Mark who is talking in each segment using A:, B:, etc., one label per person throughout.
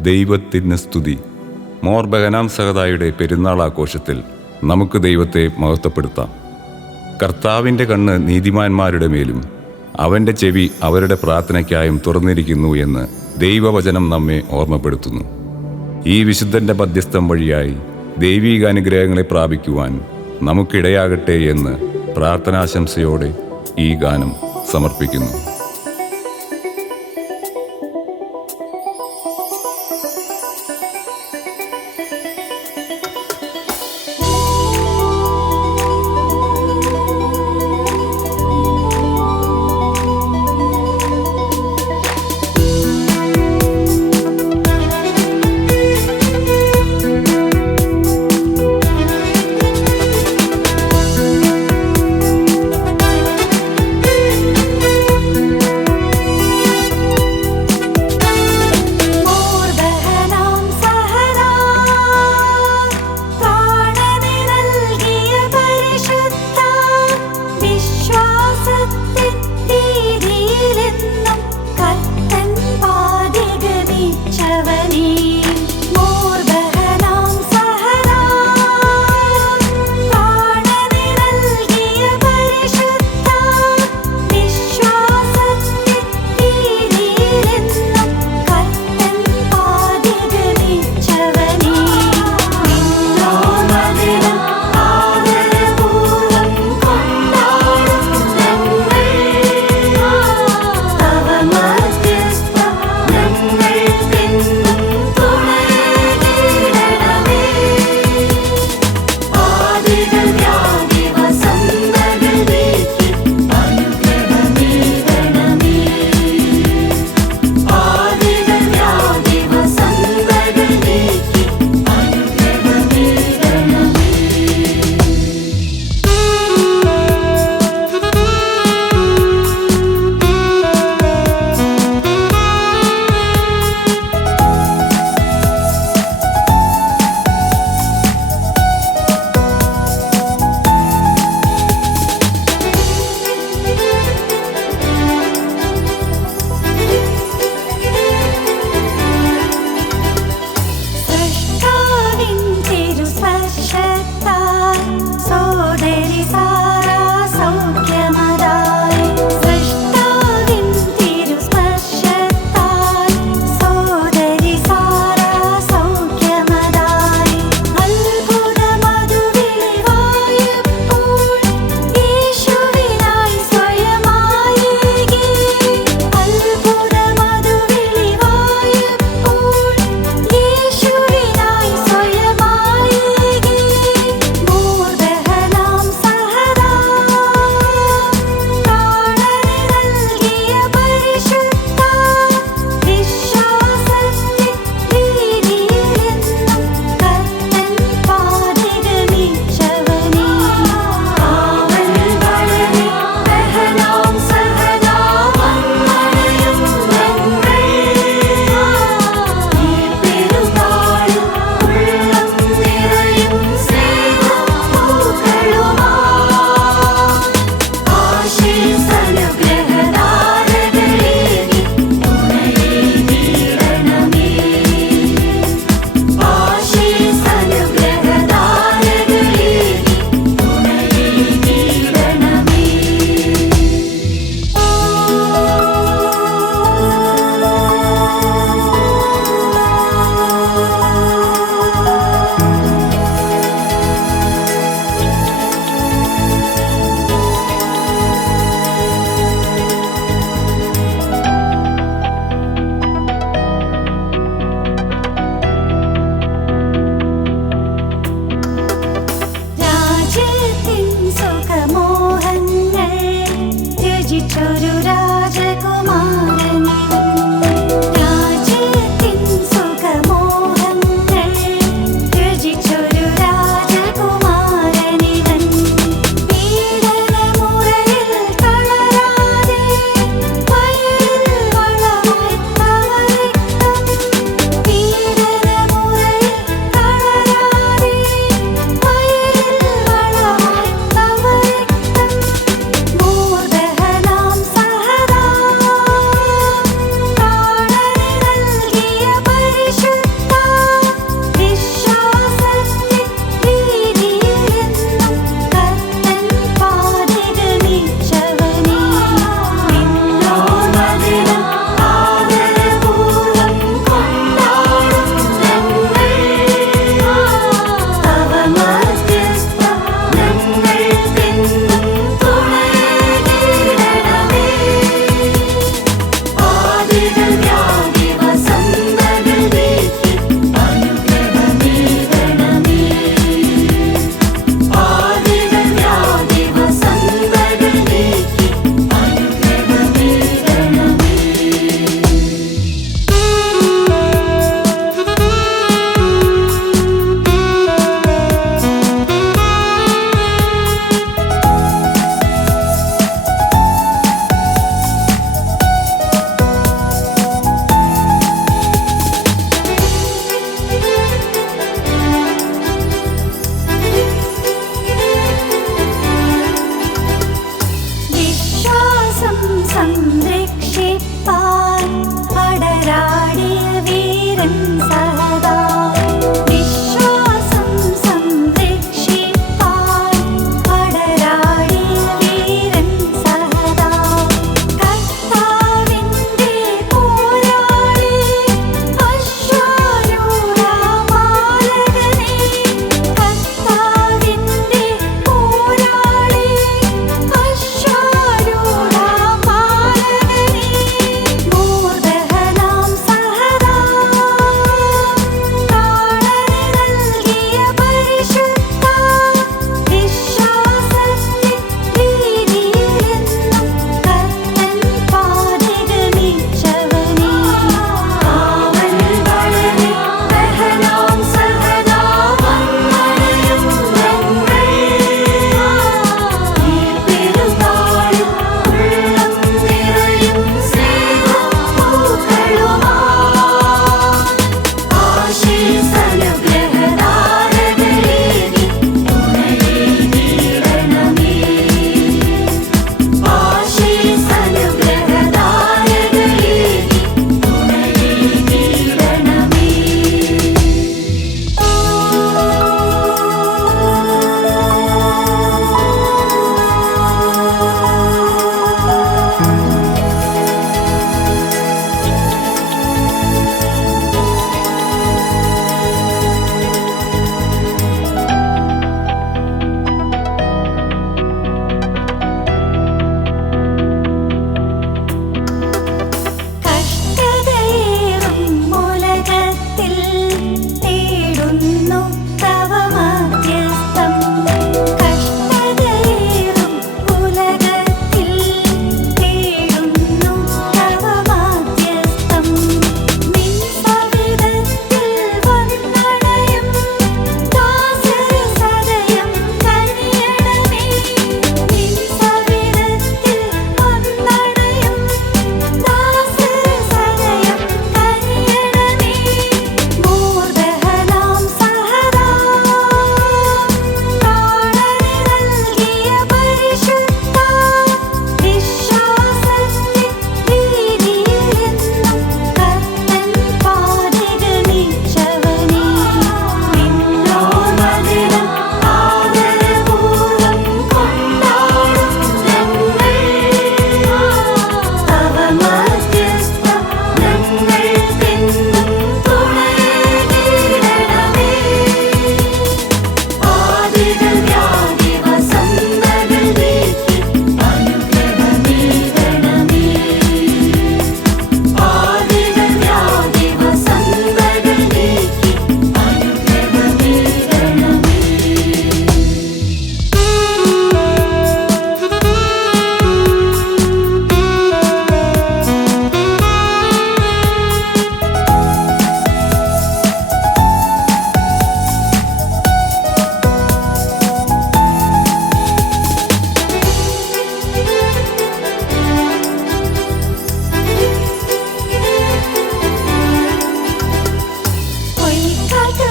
A: ദൈവത്തിന് സ്തുതി. മോർ ബഹനാം സഹതായുടെ പെരുന്നാൾ ആഘോഷത്തിൽ നമുക്ക് ദൈവത്തെ മഹത്വപ്പെടുത്താം. കർത്താവിന്റെ കണ്ണ് നീതിമാന്മാരുടെ മേലും അവന്റെ ചെവി അവരുടെ പ്രാർത്ഥനയ്ക്കായും തുറന്നിരിക്കുന്നു എന്ന് ദൈവവചനം നമ്മെ ഓർമ്മപ്പെടുത്തുന്നു. ഈ വിശുദ്ധന്റെ മധ്യസ്ഥം വഴിയായി ദൈവീകാനുഗ്രഹങ്ങളെ പ്രാപിക്കുവാൻ നമുക്കിടയാകട്ടെ എന്ന് പ്രാർത്ഥനാശംസയോടെ ഈ ഗാനം സമർപ്പിക്കുന്നു.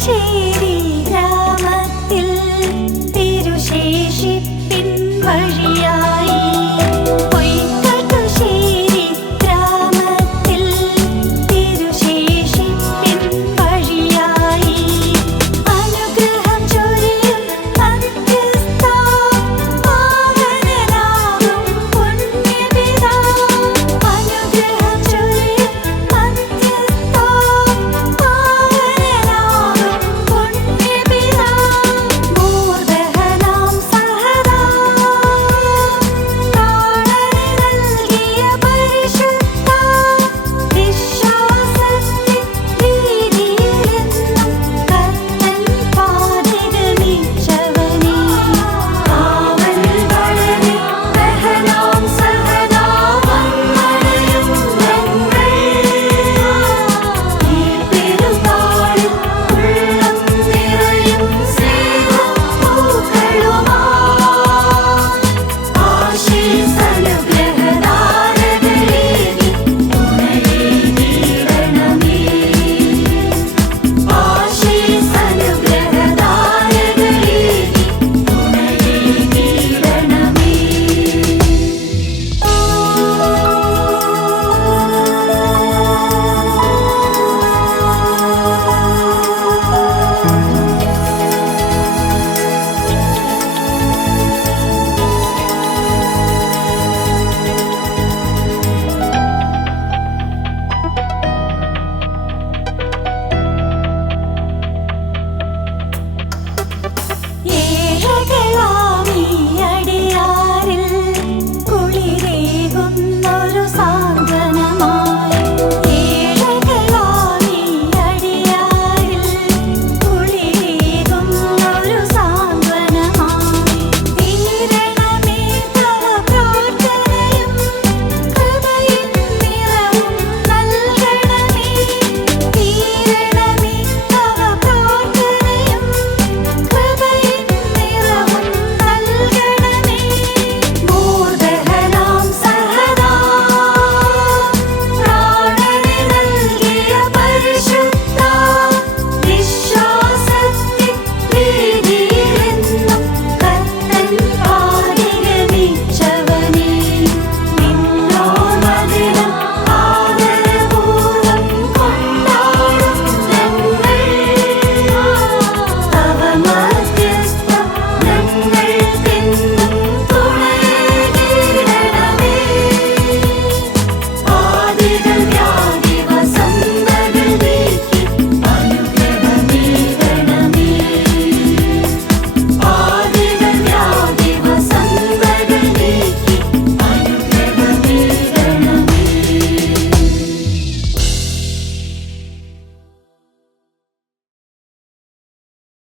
B: আসে